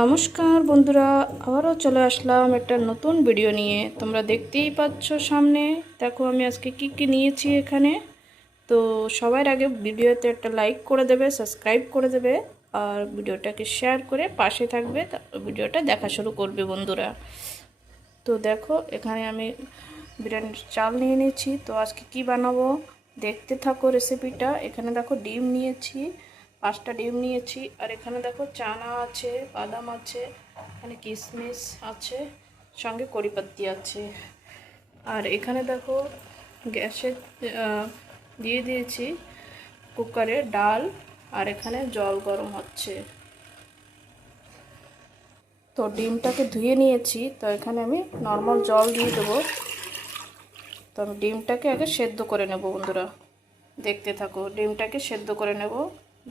নমস্কার বন্ধুরা, আবারও চলে আসলাম একটা নতুন ভিডিও নিয়ে। তোমরা দেখতেই পাচ্ছ সামনে। দেখো আমি আজকে কি নিয়েছি এখানে। তো সবার আগে ভিডিওতে একটা লাইক করে দেবে, সাবস্ক্রাইব করে দেবে, আর ভিডিওটাকে শেয়ার করে পাশে থাকবে। ভিডিওটা দেখা শুরু করবে বন্ধুরা। তো দেখো এখানে আমি বিরিয়ানির চাল নিয়ে নিয়েছি। তো আজকে কি বানাবো দেখতে থাকো রেসিপিটা। এখানে দেখো ডিম নিয়েছি, 5টা ডিম নিয়েছি। আর এখানে দেখো চানা আছে, বাদাম আছে, এখানে কিশমিশ আছে, সঙ্গে কড়িপাত্তি আছে। আর এখানে দেখো গ্যাসে দিয়ে দিয়েছি কুকারে ডাল, আর এখানে জল গরম হচ্ছে। তো ডিমটাকে ধুয়ে নিয়েছি। তো এখানে আমি নর্মাল জল দিয়ে দেবো। তো আমি ডিমটাকে আগে সেদ্ধ করে নেব বন্ধুরা, দেখতে থাকো। ডিমটাকে সেদ্ধ করে নেব,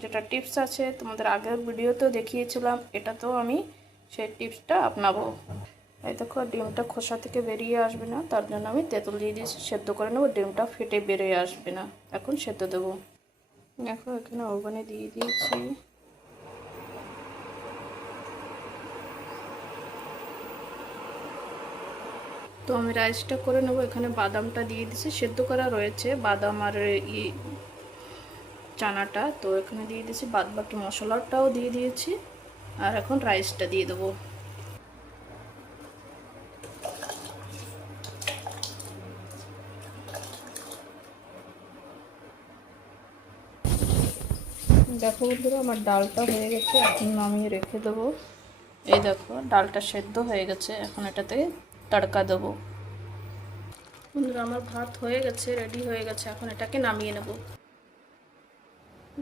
যেটা টিপস আছে তোমাদের আগের ভিডিওতেও দেখিয়েছিলাম, এটাতেও আমি সেই টিপসটা আপনাবো। এই দেখো ডিমটা খোসা থেকে বেরিয়ে আসবে না, তার জন্য আমি তেঁতুল দিয়ে দিয়েছি, সেদ্ধ করে নেব। ডিমটা ফেটে বেরিয়ে আসবে না। এখন সেদ্ধ দেবো। দেখো এখানে ওভেনে দিয়ে দিয়েছি। তো আমি রাইসটা করে নেব। এখানে বাদামটা দিয়ে দিয়েছি, সেদ্ধ করা রয়েছে বাদাম আর চানাটা। তো এখানে দিয়ে দিয়েছি, বাদ বাকি মশলাটাও দিয়ে দিয়েছি। আর এখন রাইসটা দিয়ে দেবো। দেখো বন্ধুরা আমার ডালটা হয়ে গেছে, এখন নামিয়ে রেখে দেবো। এই দেখো ডালটা সেদ্ধ হয়ে গেছে, এখন এটাতে তড়কা দেবো। বন্ধুরা আমার ভাত হয়ে গেছে, রেডি হয়ে গেছে, এখন এটাকে নামিয়ে নেব।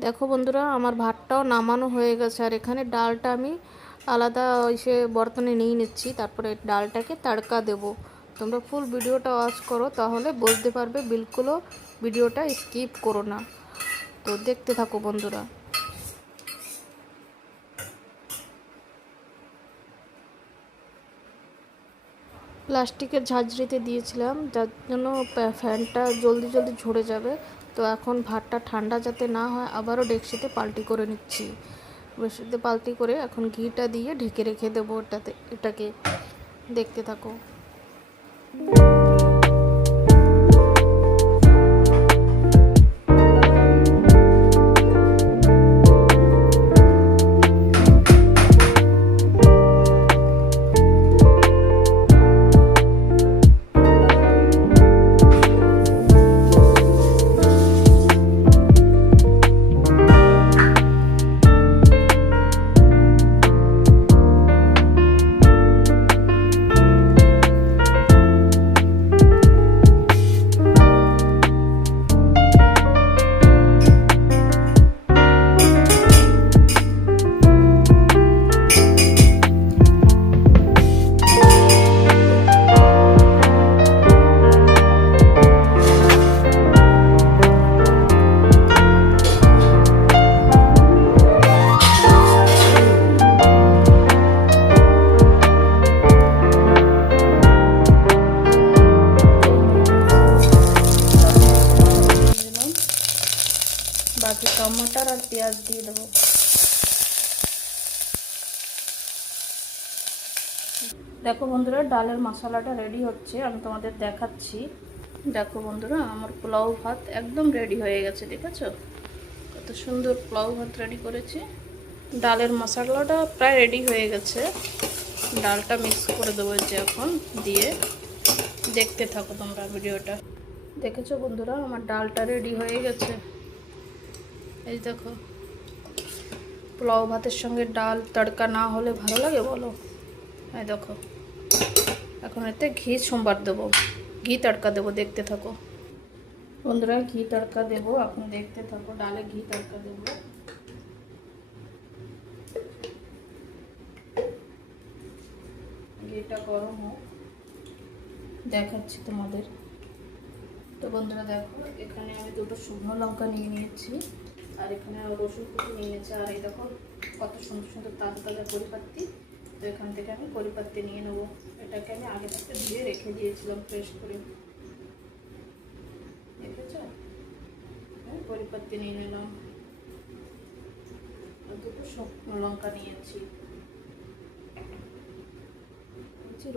দেখো বন্ধুরা আমার ভাতটাও নামানো হয়ে গেছে। আর এখানে ডালটা আমি আলাদা সে বর্তনে নিয়ে নিচ্ছি, তারপরে ডালটাকে তড়কা দেব। তোমরা ফুল ভিডিওটা ওয়াচ করো, তাহলে বুঝতে পারবে। বিলকুলও ভিডিওটা স্কিপ করো না। তো দেখতে থাকো বন্ধুরা। প্লাস্টিকের ঝাঁঝরিতে দিয়েছিলাম, যার জন্য ফ্যানটা জলদি জলদি ঝরে যাবে। তো এখন ভাতটা ঠান্ডা যাতে না হয়, আবারও ডেকচিতে পাল্টি করে নিচ্ছি। ডেকচিতে পাল্টি করে এখন ঘিটা দিয়ে ঢেকে রেখে দেবো এটাকে। দেখতে থাকো। বাকি টমাটার আর পেঁয়াজ দিয়ে দেবো। দেখো বন্ধুরা ডালের মশলাটা রেডি হচ্ছে, আমি তোমাদের দেখাচ্ছি। দেখো বন্ধুরা আমার পোলাও ভাত একদম রেডি হয়ে গেছে। দেখেছো কত সুন্দর পোলাও ভাত রেডি করেছি। ডালের মশলাটা প্রায় রেডি হয়ে গেছে। ডালটা মিক্স করে দেবো যে এখন দিয়ে। দেখতে থাকো তোমরা ভিডিওটা। দেখেছো বন্ধুরা আমার ডালটা রেডি হয়ে গেছে। এই দেখো, পোলাও ভাতের সঙ্গে ডাল তড়কা না হলে ভালো লাগে বলো? এই দেখো এখন এতে ঘি সোমবার দেবো, ঘি তড়কা দেবো। দেখতে থাকো বন্ধুরা, ঘি তড়কা দেবো, এখন দেখতে থাকো। ডালে ঘি তড়কা দেবো। ঘিটা গরম হোক, দেখাচ্ছি তোমাদের। তো বন্ধুরা দেখো এখানে আমি 2টো শুকনো লঙ্কা নিয়ে নিয়েছি, আর এখানে রসুন কুচি নিয়ে নিয়েছি। আর এই দেখো কত সুন্দর সুন্দর তাজা তাজা কড়িপাত্তি। তো এখান থেকে আমি কড়িপাত্তি নিয়ে নেবো। এটাকে আমি আগে থেকে ধুয়ে রেখে দিয়েছিলাম ফ্রেশ করে। দেখেছো, কড়িপাত্তি নিয়ে নিলাম। দুটো শুকনো লঙ্কা নিয়েছি,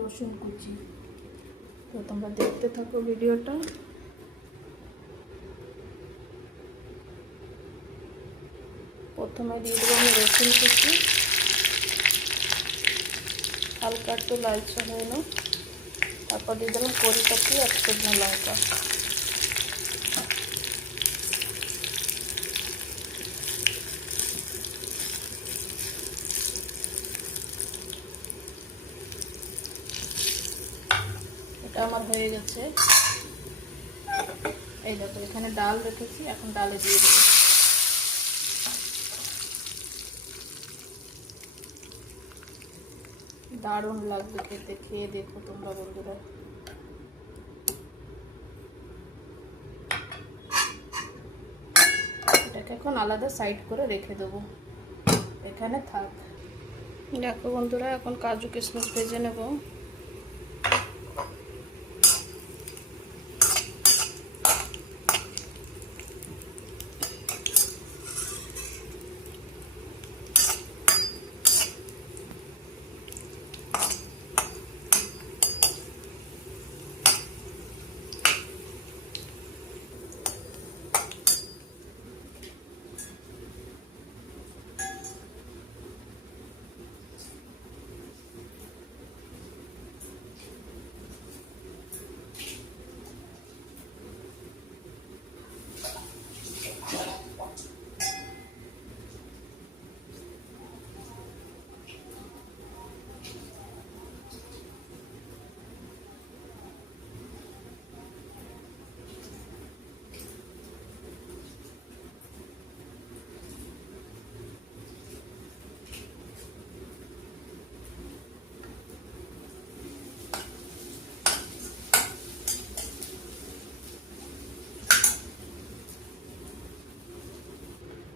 রসুন কুচি। তো তোমরা দেখতে থাকো ভিডিওটা। প্রথমে দিয়ে দেবো আমি রসুন কুচি, হালকা একটু লালচে হয়ে নাও। তারপর দিয়ে দিলাম কড়ি পাতি আর শুকনো লঙ্কা। এটা আমার হয়ে গেছে। এই দেখো এখানে ডাল রেখেছি, এখন ডালে দিয়ে দেবো। দারুণ লাগবে খেতে, খেয়ে দেখো তোমরা বন্ধুরা। এটাকে এখন আলাদা সাইড করে রেখে দেবো, এখানে থাক। দেখো বন্ধুরা এখন কাজু কিশমিশ ভেজে নেব।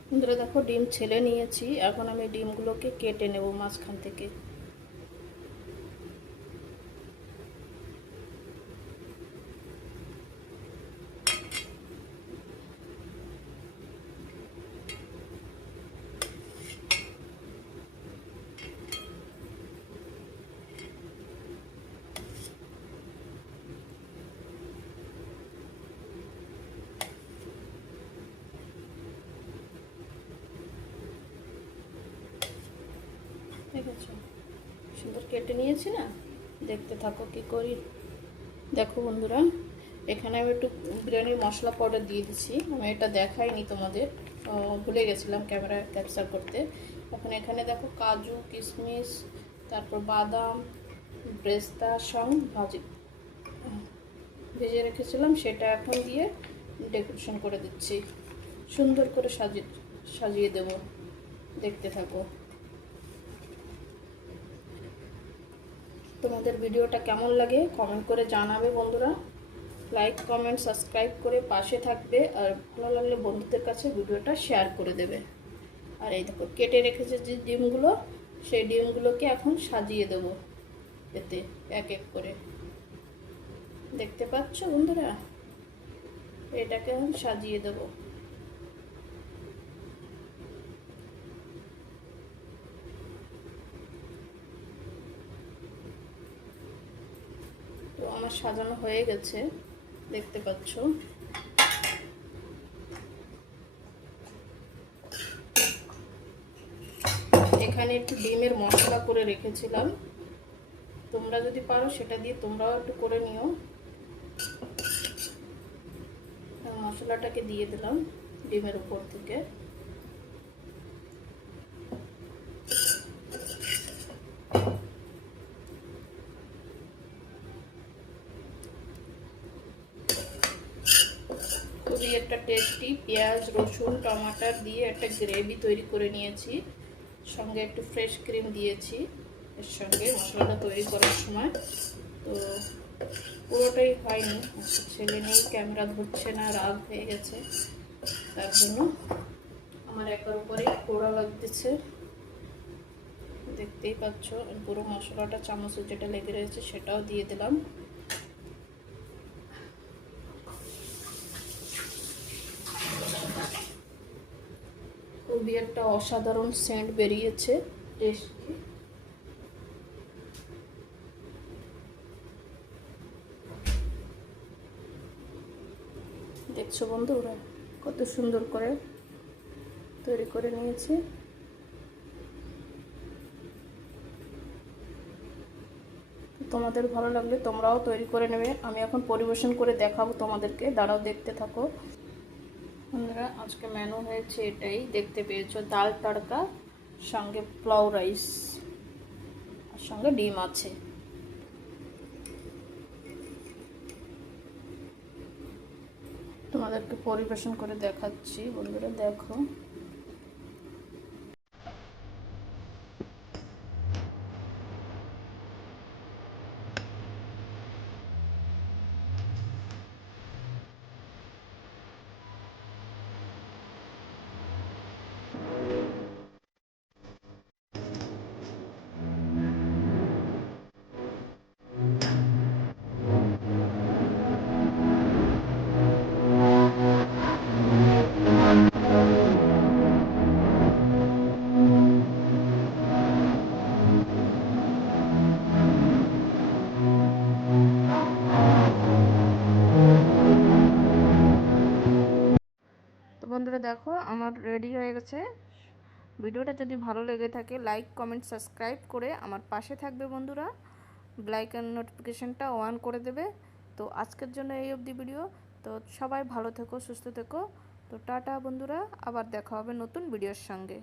বন্ধুরা দেখো ডিম ছেলে নিয়েছি, এখন আমি ডিমগুলোকে কেটে নেব মাঝখান থেকে। ঠিক আছে, সুন্দর কেটে নিয়েছি না, দেখতে থাকো কি করি। দেখো বন্ধুরা এখানে আমি একটু বিরিয়ানির মশলা পাউডার দিয়ে দিচ্ছি। আমি এটা দেখাইনি তোমাদের, ভুলে গেছিলাম ক্যামেরা ক্যাপচার করতে। এখন এখানে দেখো কাজু কিশমিশ, তারপর বাদাম, পেস্তা সং ভেজে রেখেছিলাম, সেটা এখন দিয়ে ডেকোরেশন করে দিচ্ছি। সুন্দর করে সাজিয়ে দেব, দেখতে থাকো। তোমাদের ভিডিওটা কেমন লাগে কমেন্ট করে জানাবে বন্ধুরা। লাইক কমেন্ট সাবস্ক্রাইব করে পাশে থাকবে, আর ভালো লাগলে বন্ধুদের কাছে ভিডিওটা শেয়ার করে দেবে। আর এই দেখো কেটে রেখেছে যে ডিমগুলো, সেই ডিমগুলোকে এখন সাজিয়ে দেব এতে এক এক করে। দেখতে পাচ্ছ বন্ধুরা, এটাকে এখন সাজিয়ে দেব। তো আমার সাজানো হয়ে গেছে, দেখতে পাচ্ছ। এখানে একটু ডিমের মশলা করে রেখেছিলাম, তোমরা যদি পারো সেটা দিয়ে তোমরাও একটু করে নিও। মশলাটাকে দিয়ে দিলাম ডিমের উপর থেকে। খুবই একটা টেস্টি পেঁয়াজ রসুন টমাটার দিয়ে একটা গ্রেভি তৈরি করে নিয়েছি, সঙ্গে একটু ফ্রেশ ক্রিম দিয়েছি এর সঙ্গে মশলাটা তৈরি করার সময়। তো পুরোটাই হয়নি, ছেলে নেই, ক্যামেরা ধরছে না, রাগ হয়ে গেছে, তার জন্য আমার একার উপরেই পোড়া লাগতেছে। দেখতেই পাচ্ছ পুরো মশলাটা চামচে যেটা লেগে রয়েছে সেটাও দিয়ে দিলাম। খুবই একটা অসাধারণ সেন্ট বেরিয়েছে। দেখছো বন্ধুরা কত সুন্দর করে তৈরি করে নিয়েছি। তোমাদের ভালো লাগলে তোমরাও তৈরি করে নেবে। আমি এখন পরিবেশন করে দেখাবো তোমাদেরকে, দাঁড়াও দেখতে থাকো বন্ধুরা। আজকে মেনু হয়েছে এটাই, দেখতে পেয়েছো, ডাল তড়কা, সঙ্গে পোলাও রাইস, আর সঙ্গে ডিম আছে। তোমাদেরকে পরিবেশন করে দেখাচ্ছি বন্ধুরা, দেখো। তো বন্ধুরা দেখো আমার রেডি হয়ে গেছে। ভিডিওটা যদি ভালো লেগে থাকে লাইক কমেন্ট সাবস্ক্রাইব করে আমার পাশে থাকবে বন্ধুরা, বেল আইকন নোটিফিকেশনটা অন করে দেবে। তো আজকের জন্য এই অবধি ভিডিও। তো সবাই ভালো থেকো, সুস্থ থেকো। তো টাটা বন্ধুরা, আবার দেখা হবে নতুন ভিডিওর সঙ্গে।